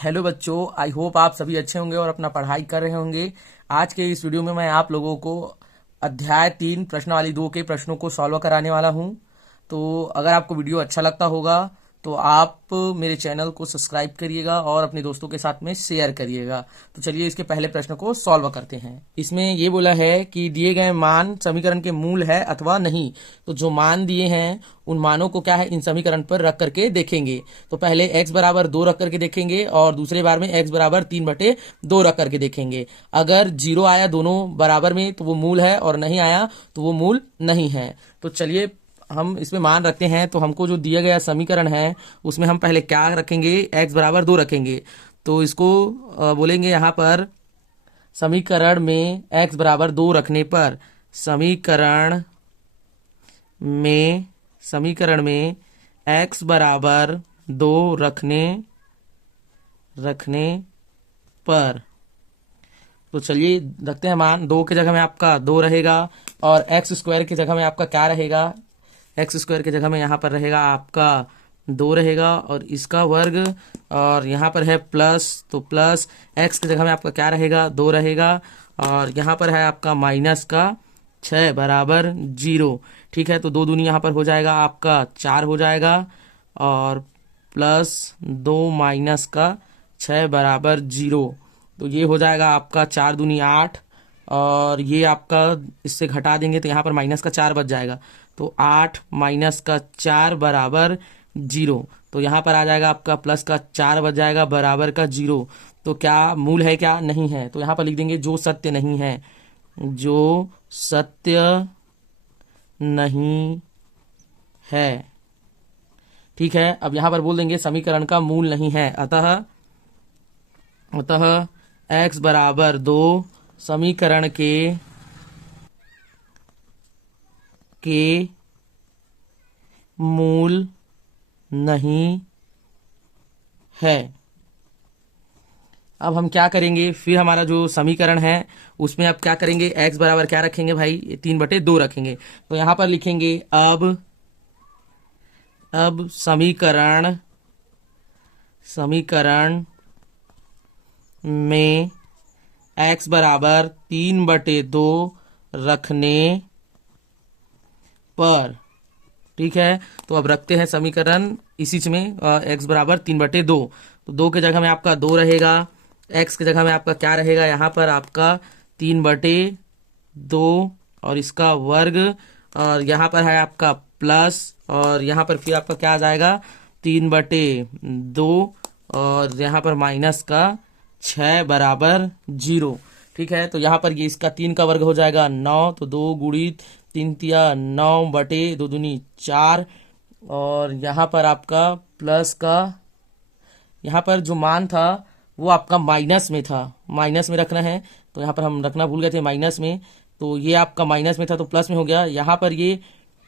Hello बच्चों, I hope आप सभी अच्छे होंगे और अपना पढ़ाई कर रहे होंगे। आज के इस वीडियो में मैं आप लोगों को अध्याय 3 प्रश्नावली 2 के प्रश्नों को सॉल्व कराने वाला हूं। तो अगर आपको वीडियो अच्छा लगता होगा तो आप मेरे चैनल को सब्सक्राइब करिएगा और अपने दोस्तों के साथ में शेयर करिएगा। तो चलिए इसके पहले प्रश्न को सॉल्व करते हैं। इसमें ये बोला है कि दिए गए मान समीकरण के मूल है अथवा नहीं। तो जो मान दिए हैं उन मानों को क्या है इन समीकरण पर रख करके देखेंगे। तो पहले x बराबर 2 रख करके देखेंगे और दूसरे बार में x बराबर 3/2 रख करके देखेंगे। अगर 0 आया दोनों बराबर में तो वो मूल है और नहीं आया तो वो मूल नहीं है। तो चलिए हम इसमें मान रखते हैं। तो हमको जो दिया गया समीकरण है उसमें हम पहले क्या रखेंगे, x बराबर 2 रखेंगे। तो इसको बोलेंगे यहाँ पर समीकरण में x बराबर 2 रखने पर समीकरण में x बराबर 2 रखने पर तो चलिए रखते हैं मान। 2 की जगह में आपका 2 रहेगा और एक्स स्क्वायर की जगह में आपका क्या रहेगा, एक्स स्क्वायर की जगह में यहाँ पर रहेगा आपका 2 रहेगा और इसका वर्ग, और यहाँ पर है प्लस, तो प्लस एक्स की जगह में आपका क्या रहेगा, 2 रहेगा और यहाँ पर है आपका माइनस का 6 बराबर 0। ठीक है, तो 2 दूनी यहाँ पर हो जाएगा आपका 4 हो जाएगा और प्लस 2 माइनस का 6 बराबर 0। तो ये हो जाएगा आपका 4 दूनी 8 और ये आपका इससे घटा देंगे तो यहाँ पर माइनस का 4 बच जाएगा। तो 8 माइनस का 4 बराबर 0। तो यहाँ पर आ जाएगा आपका प्लस का 4 बच जाएगा बराबर का 0। तो क्या मूल है क्या नहीं है। तो यहाँ पर लिख देंगे जो सत्य नहीं है, जो सत्य नहीं है। ठीक है, अब यहाँ पर बोल देंगे समीकरण का मूल नहीं है। अतः x बराबर 2 समीकरण के मूल नहीं है। अब हम क्या करेंगे, फिर हमारा जो समीकरण है उसमें अब क्या करेंगे, x बराबर क्या रखेंगे भाई, 3/2 रखेंगे। तो यहाँ पर लिखेंगे अब समीकरण में x बराबर 3/2 रखने पर। ठीक है, तो अब रखते हैं समीकरण इसी में x बराबर 3/2। तो 2 की जगह में आपका 2 रहेगा, x की जगह में आपका क्या रहेगा, यहाँ पर आपका 3/2 और इसका वर्ग, और यहाँ पर है आपका प्लस और यहाँ पर फिर आपका क्या आ जाएगा 3/2 और यहाँ पर माइनस का 6 बराबर 0। ठीक है, तो यहाँ पर ये इसका 3 का वर्ग हो जाएगा 9, तो 2 गुणित 3 तिया 9/2 दूनी 4 और यहाँ पर आपका प्लस का, यहाँ पर जो मान था वो आपका माइनस में था, माइनस में रखना है। तो यहाँ पर हम रखना भूल गए थे माइनस में, तो ये आपका माइनस में था तो प्लस में हो गया। यहाँ पर ये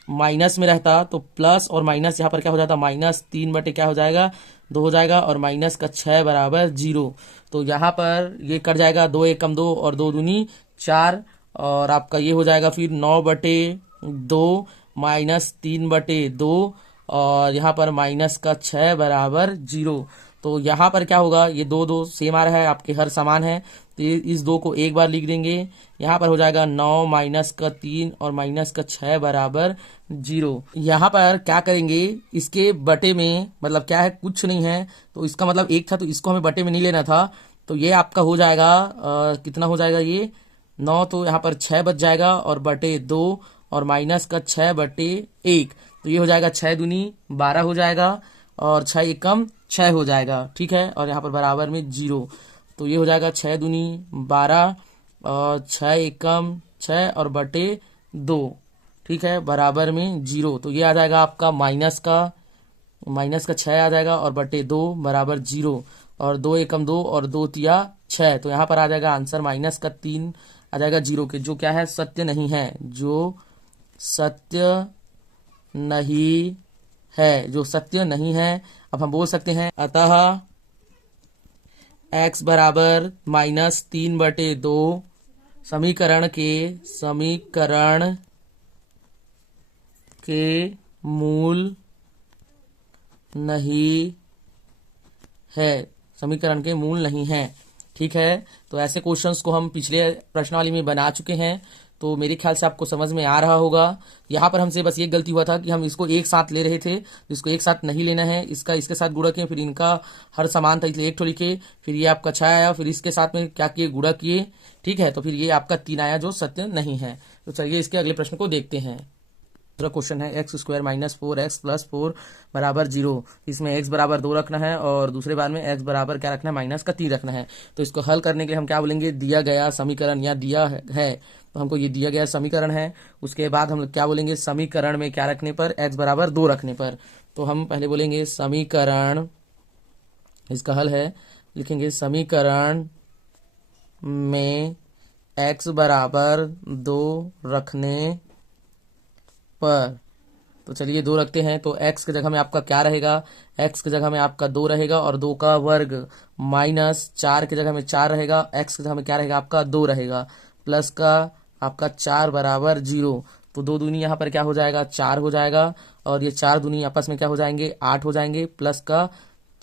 माइनस में रहता तो प्लस और माइनस यहाँ पर क्या हो जाता, माइनस 3 क्या हो जाएगा 2 हो जाएगा और माइनस का 6 बराबर 0। तो यहाँ पर ये कट जाएगा, 2 एकम 2 और 2 दूनी 4 और आपका ये हो जाएगा फिर 9/2 माइनस 3/2 और यहाँ पर माइनस का 6 बराबर 0। तो यहाँ पर क्या होगा, ये 2 सेम आ रहा है आपके, हर समान है। तो इस 2 को एक बार लिख देंगे, यहाँ पर हो जाएगा 9 माइनस का 3 और माइनस का 6 बराबर 0। यहाँ पर क्या करेंगे, इसके बटे में मतलब क्या है, कुछ नहीं है तो इसका मतलब 1 था तो इसको हमें बटे में नहीं लेना था। तो ये आपका हो जाएगा कितना हो जाएगा, ये 9 तो यहाँ पर 6 बच जाएगा और बटे 2 और माइनस का 6/1। तो ये हो जाएगा 6 दूनी 12 हो जाएगा और 6 एकम 6 हो जाएगा। ठीक है, और यहाँ पर बराबर में 0। तो ये हो जाएगा 6 दूनी 12 और 6 एकम 6 और बटे 2। ठीक है, बराबर में 0। तो ये आ जाएगा आपका माइनस का 6 आ जाएगा और बटे 2 बराबर 0 और 2 एकम 2 और 2 तिया 6। तो यहाँ पर आ जाएगा आंसर माइनस का 3 आ जाएगा 0 के, जो क्या है सत्य नहीं है, जो सत्य नहीं है, जो सत्य नहीं है। अब हम बोल सकते हैं अतः x बराबर -3/2 समीकरण के मूल नहीं है। समीकरण के मूल नहीं हैं। ठीक है, तो ऐसे क्वेश्चंस को हम पिछले प्रश्नावली में बना चुके हैं, तो मेरे ख्याल से आपको समझ में आ रहा होगा। यहाँ पर हमसे बस ये गलती हुआ था कि हम इसको एक साथ ले रहे थे, इसको एक साथ नहीं लेना है, इसका इसके साथ गुणा किए, फिर इनका हर समान था इसलिए एक ठो लिखे, फिर ये आपका 6 आया, फिर इसके साथ में क्या किए, गुणा किए। ठीक है, तो फिर ये आपका 3 आया जो सत्य नहीं है। तो चलिए इसके अगले प्रश्न को देखते हैं। दूसरा क्वेश्चन है x square minus 4x plus 4 बराबर 0। इसमें x बराबर 2 रखना है और दूसरे बार में x बराबर क्या रखना है, माइनस का 3 रखना है। तो इसको हल करने के लिए हम क्या बोलेंगे, दिया गया समीकरण या दिया है तो हमको ये दिया गया समीकरण है, उसके बाद हम क्या बोलेंगे, समीकरण में क्या रखने पर, x बराबर 2 रखने पर। तो हम पहले बोलेंगे समीकरण, इसका हल है, लिखेंगे समीकरण में x बराबर 2 रखने पर। तो चलिए 2 रखते हैं, तो x की जगह में आपका क्या रहेगा, x की जगह में आपका 2 रहेगा और 2 का वर्ग माइनस 4 की जगह में 4 रहेगा, x की जगह में क्या रहेगा आपका 2 रहेगा, प्लस का आपका 4 बराबर 0। तो 2 दूनी यहाँ पर क्या हो जाएगा, 4 हो जाएगा और ये 4 दूनी आपस में क्या हो जाएंगे, 8 हो जाएंगे, प्लस का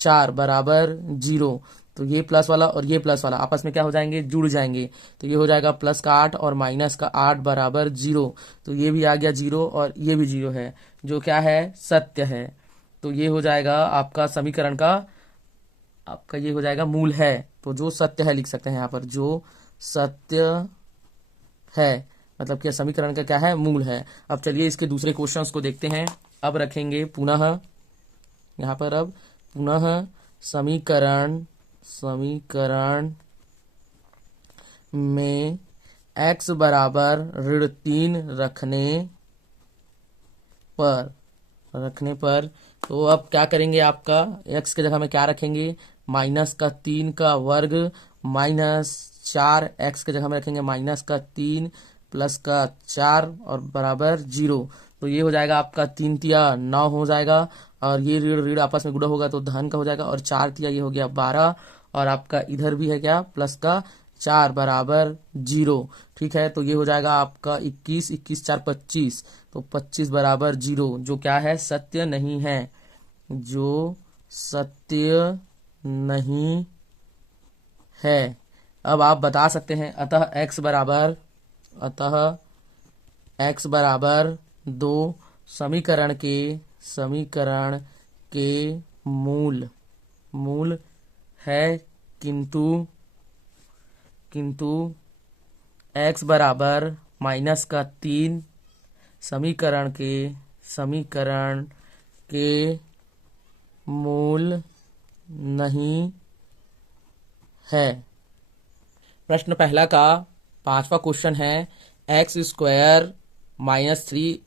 4 बराबर 0। तो ये प्लस वाला और ये प्लस वाला आपस में क्या हो जाएंगे, जुड़ जाएंगे। तो ये हो जाएगा प्लस का 8 और माइनस का 8 बराबर 0। तो ये भी आ गया 0 और ये भी 0 है, जो क्या है, सत्य है। तो ये हो जाएगा आपका समीकरण का, आपका ये हो जाएगा मूल है। तो जो सत्य है लिख सकते हैं यहाँ पर, जो सत्य है, मतलब कि समीकरण का क्या है, मूल है। अब चलिए इसके दूसरे क्वेश्चंस को देखते हैं। अब रखेंगे पुनः यहाँ पर, अब पुनः समीकरण में x बराबर -3 रखने पर। तो अब क्या करेंगे, आपका x की जगह में क्या रखेंगे, माइनस का 3 का वर्ग माइनस 4, x की जगह में रखेंगे माइनस का 3 प्लस का 4 और बराबर 0। तो ये हो जाएगा आपका 3 तिया 9 हो जाएगा और ये ऋण ऋण आपस में गुणा होगा तो धन का हो जाएगा और 4 तिया ये हो गया 12 और आपका इधर भी है क्या, प्लस का 4 बराबर 0। ठीक है, तो ये हो जाएगा आपका 21, 21 4 25, तो 25 बराबर 0, जो क्या है, सत्य नहीं है, जो सत्य नहीं है। अब आप बता सकते हैं, अतः x बराबर 2 समीकरण के मूल है, किंतु x बराबर माइनस का 3 समीकरण के मूल नहीं है। प्रश्न पहला का 5वां क्वेश्चन है, x square minus 3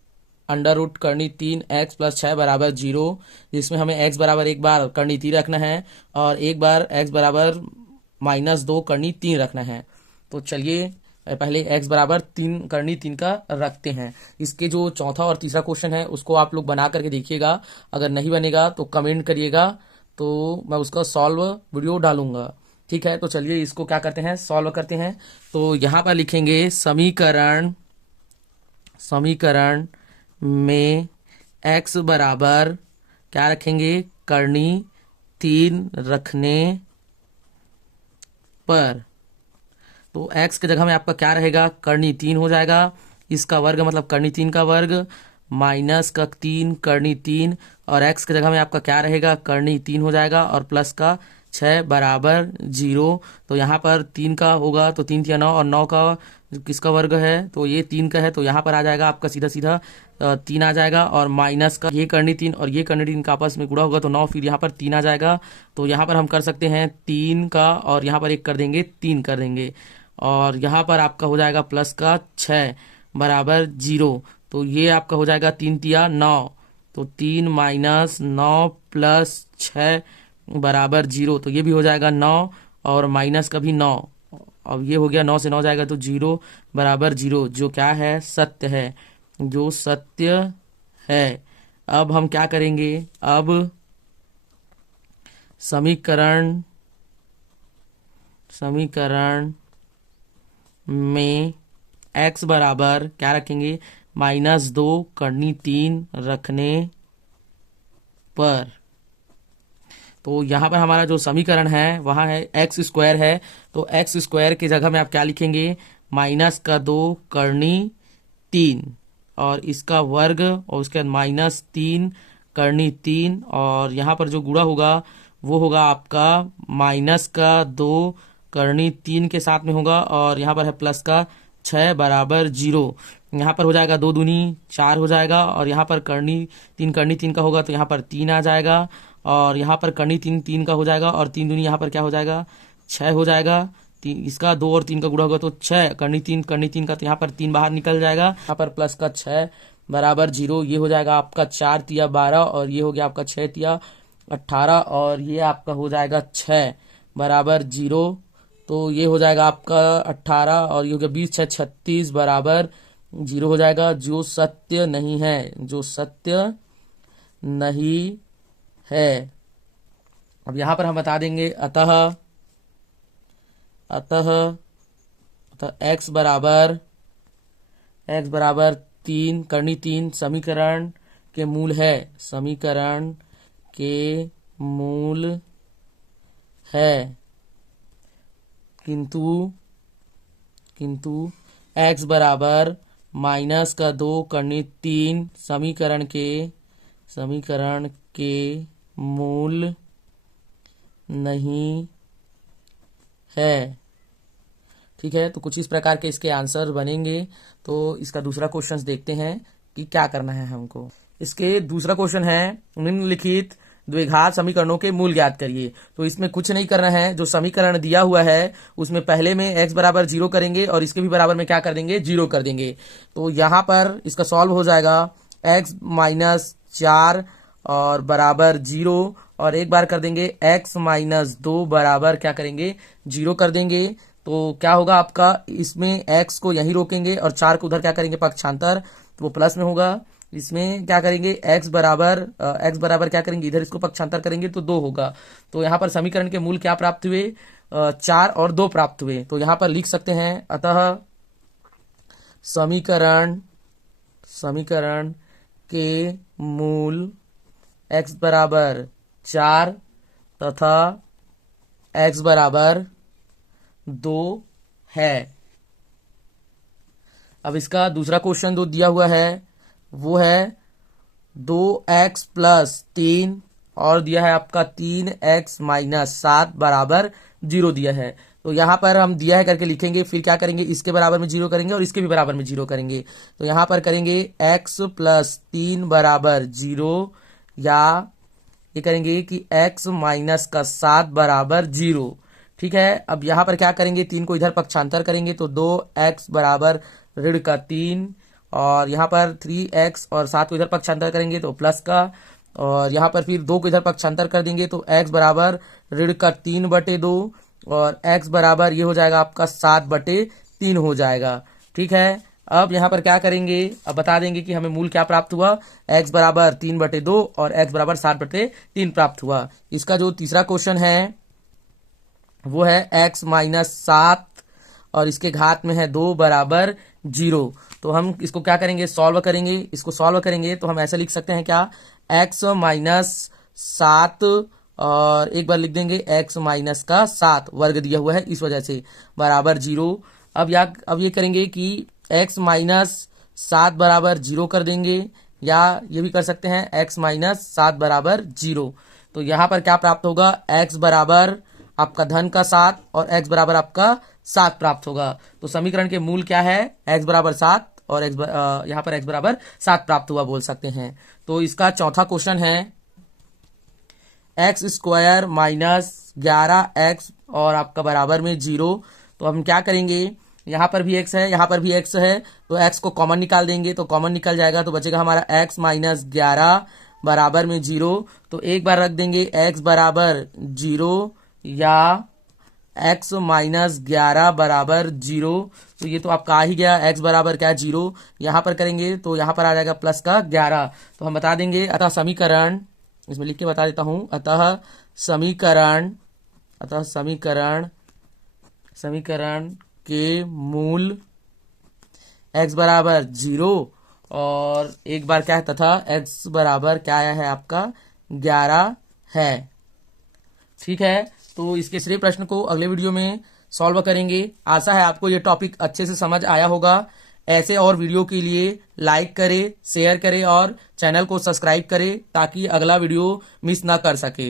under root करनी 3x प्लस 6 बराबर 0, जिसमें हमें x बराबर एक बार करनी 3 रखना है और एक बार x बराबर -2 करनी 3 रखना है। तो चलिए पहले x बराबर 3 करनी 3 का रखते हैं। इसके जो चौथा और तीसरा क्वेश्चन है उसको आप लोग बना करके देखिएगा, अगर नहीं बनेगा तो कमेंट करिएगा, तो मैं उसका सॉल्व वीडियो डालूंगा। ठीक है, तो चलिए इसको क्या करते हैं, सॉल्व करते हैं। तो यहाँ पर लिखेंगे समीकरण में x बराबर क्या रखेंगे, करनी 3 रखने पर। तो x की जगह में आपका क्या रहेगा, करनी 3 हो जाएगा, इसका वर्ग मतलब करनी 3 का वर्ग माइनस का 3 करनी 3 और x की जगह में आपका क्या रहेगा, करनी 3 हो जाएगा और प्लस का 6 बराबर 0। तो यहाँ पर 3 का होगा तो 3 या 9 और 9 का किसका वर्ग है, तो ये 3 का है, तो यहाँ पर आ जाएगा आपका सीधा सीधा 3 आ जाएगा और माइनस का ये करनी 3 और ये करनी 3 का आपस में गुणा होगा तो 9, फिर यहाँ पर 3 आ जाएगा। तो यहाँ पर हम कर सकते हैं 3 का और यहाँ पर 1 कर देंगे, 3 कर देंगे और यहाँ पर आपका हो जाएगा प्लस का 6 बराबर 0। तो ये आपका हो जाएगा 3 तिया 9, तो 3 माइनस 9 प्लस 6 बराबर 0। तो ये भी हो जाएगा 9 और माइनस का भी 9, अब ये हो गया 9 से 9 जाएगा तो 0 बराबर 0, जो क्या है, सत्य है, जो सत्य है। अब हम क्या करेंगे, अब समीकरण में x बराबर क्या रखेंगे, -2 करनी 3 रखने पर। तो यहाँ पर हमारा जो समीकरण है वहाँ है एक्स स्क्वायर है, तो एक्स स्क्वायर की जगह में आप क्या लिखेंगे, माइनस का 2 करनी 3 और इसका वर्ग और उसके बाद माइनस 3 करनी 3 और यहाँ पर जो गुणा होगा वो होगा आपका माइनस का 2 करनी 3 के साथ में होगा और यहाँ पर है प्लस का 6 बराबर 0। यहाँ पर हो जाएगा 2 दूनी 4 हो जाएगा और यहाँ पर करनी 3 का होगा तो यहाँ पर 3 आ जाएगा और यहाँ पर करनी 3 का हो जाएगा और 3 दूनी यहाँ पर क्या हो जाएगा 6 हो जाएगा। इसका 2 और 3 का गुणा होगा तो 6 करनी 3 का, तो यहाँ पर 3 बाहर निकल जाएगा। यहाँ पर प्लस का 6 बराबर 0, ये हो जाएगा आपका 4 तिया 12 और ये हो गया आपका 6 तिया 18 और ये आपका हो जाएगा 6 बराबर 0। तो ये हो जाएगा आपका 18 और ये हो गया 20 6 36 बराबर 0 हो जाएगा, जो सत्य नहीं है, जो सत्य नहीं है। अब यहाँ पर हम बता देंगे अतः x बराबर 3 करनी 3 समीकरण के मूल है, समीकरण के मूल है, किंतु x बराबर माइनस का 2 करनी 3 समीकरण के मूल नहीं है। ठीक है, तो कुछ इस प्रकार के इसके आंसर बनेंगे। तो इसका दूसरा क्वेश्चन देखते हैं कि क्या करना है हमको। इसके दूसरा क्वेश्चन है निम्नलिखित द्विघात समीकरणों के मूल ज्ञात करिए। तो इसमें कुछ नहीं करना है, जो समीकरण दिया हुआ है उसमें पहले में x बराबर 0 करेंगे और इसके भी बराबर में क्या कर देंगे 0 कर देंगे। तो यहाँ पर इसका सॉल्व हो जाएगा x माइनस 4 और बराबर 0 और एक बार कर देंगे x माइनस 2 बराबर क्या करेंगे 0 कर देंगे। तो क्या होगा आपका, इसमें x को यहीं रोकेंगे और 4 को उधर क्या करेंगे पक्षांतर, तो वो प्लस में होगा। इसमें क्या करेंगे x बराबर क्या करेंगे, इधर इसको पक्षांतर करेंगे तो 2 होगा। तो यहाँ पर समीकरण के मूल क्या प्राप्त हुए 4 और 2 प्राप्त हुए। तो यहाँ पर लिख सकते हैं अतः समीकरण के मूल x बराबर 4 तथा x बराबर 2 है। अब इसका दूसरा क्वेश्चन जो दिया हुआ है वो है 2x प्लस 3 और दिया है आपका 3x माइनस 7 बराबर 0 दिया है। तो यहाँ पर हम दिया है करके लिखेंगे, फिर क्या करेंगे इसके बराबर में 0 करेंगे और इसके भी बराबर में 0 करेंगे। तो यहाँ पर करेंगे x प्लस 3 बराबर 0 या ये करेंगे कि x माइनस का 7 बराबर 0। ठीक है, अब यहाँ पर क्या करेंगे 3 को इधर पक्षांतर करेंगे तो 2x बराबर ऋण का 3 और यहाँ पर 3x और 7 को इधर पक्षांतर करेंगे तो प्लस का और यहाँ पर फिर 2 को इधर पक्षांतर कर देंगे तो x बराबर ऋण का 3/2 और x बराबर ये हो जाएगा आपका 7/3 हो जाएगा। ठीक है, अब यहाँ पर क्या करेंगे, अब बता देंगे कि हमें मूल क्या प्राप्त हुआ, x बराबर 3/2 और x बराबर 7/3 प्राप्त हुआ। इसका जो तीसरा क्वेश्चन है वो है x माइनस 7 और इसके घात में है 2 बराबर 0। तो हम इसको क्या करेंगे सॉल्व करेंगे, इसको सॉल्व करेंगे तो हम ऐसे लिख सकते हैं क्या, x माइनस 7 और एक बार लिख देंगे x माइनस का 7 वर्ग दिया हुआ है इस वजह से बराबर 0। अब ये करेंगे कि x माइनस 7 बराबर 0 कर देंगे या ये भी कर सकते हैं x माइनस 7 बराबर 0। तो यहाँ पर क्या प्राप्त होगा, x बराबर आपका धन का 7 और x बराबर आपका 7 प्राप्त होगा। तो समीकरण के मूल क्या है, x बराबर 7 और यहाँ पर x बराबर 7 प्राप्त हुआ बोल सकते हैं। तो इसका चौथा क्वेश्चन है x स्क्वायर माइनस 11x और आपका बराबर में 0। तो हम क्या करेंगे, यहाँ पर भी x है यहाँ पर भी x है तो x को कॉमन निकाल देंगे तो कॉमन निकल जाएगा तो बचेगा हमारा x माइनस 11 बराबर में 0। तो एक बार रख देंगे x बराबर 0 या x माइनस 11 बराबर 0। तो ये तो आपका आ ही गया, x बराबर क्या 0, यहाँ पर करेंगे तो यहाँ पर आ जाएगा प्लस का 11। तो हम बता देंगे अतः समीकरण, इसमें लिख के बता देता हूँ, अतः समीकरण के मूल x बराबर 0 और एक बार क्या है तथा x बराबर क्या आया है आपका 11 है। ठीक है, तो इसके सभी प्रश्न को अगले वीडियो में सॉल्व करेंगे। आशा है आपको ये टॉपिक अच्छे से समझ आया होगा। ऐसे और वीडियो के लिए लाइक करें, शेयर करें और चैनल को सब्सक्राइब करें ताकि अगला वीडियो मिस ना कर सके।